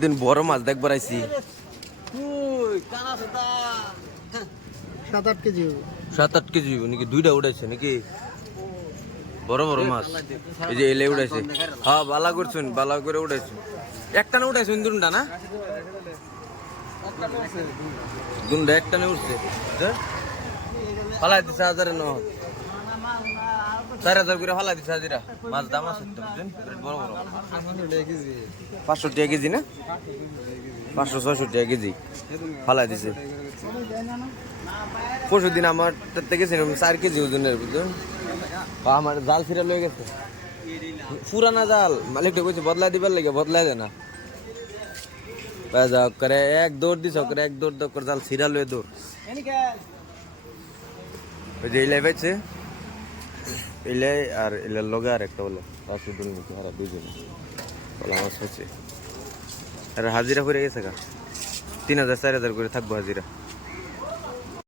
দিন বড় মাছ দেখবার আইছি 7-8 কেজি 7-8 কেজি নাকি দুইটা উঠাইছে নাকি বড় বড় মাছ এই যে এলে উঠাইছে হ্যাঁ বালা করছেন বালা করে উঠাইছেন একটা না উঠাইছেন দুটা না দুটা একটা না উঠছে ফালাই দিছে 4,000 করে ফালাই দিছে হাজিরা মাছ দাম আছে তো বুঝছেন বড় বড় 500 টাকা কেজি না 500-600 টাকা কেজি ফালাই দিছে পরশু দিন আমার থেকে 4 কেজি ওজনের বুঝছেন আমার জাল ছিঁড়া লয়ে গেছে পুরানা জাল মালিকটা কইছে বদলাই দিবার লাগে বদলাই দে না বাজা করে এক দৌড় দিছ করে এক দৌড় করে জাল ছিঁড়া লয়ে দৌড় ওই যে ইলাই পাইছে ইলাই আর ইলার লগে আর একটা বলে রাসুদুল নাকি হারা দুইজন বলা মাছ পাইছে আর হাজিরা করে গেছে গা 3,000-4,000 করে থাকবো হাজিরা